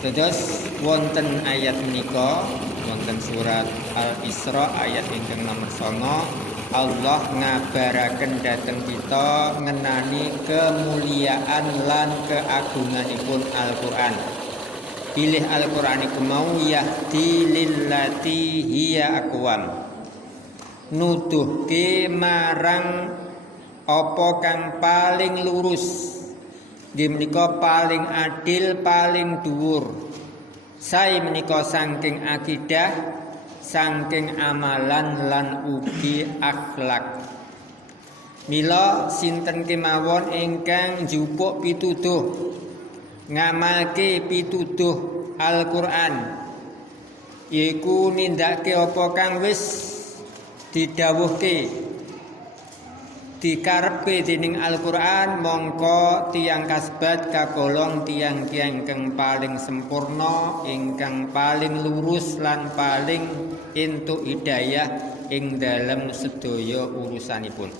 Dados wonten ayat menika wonten surat Al-Isra ayat ingkang nomor 9 Allah ngabaraken dhateng kita ngenani kemuliaan lan keagunganipun Al-Qur'an. Pilih Al-Qur'an iku mau yahdi lillati hiya aqwam. Nuduhke marang apa kang paling lurus. Nggih menika paling adil, paling dhuwur. Sae menika saking akidah, saking amalan lan ugi akhlak. Mila sinten kemawon ingkang njupuk pituduh ngamalke pituduh Al-Qur'an yaiku nindakake apa kang wis didhawuhke dikarepke dening Al-Qur'an, mongko tiyang kasbat kagolong tiyang-tiyang ingkang paling sempurna, ingkang paling lurus lan paling entuk hidayah ing dalem sedaya urusanipun.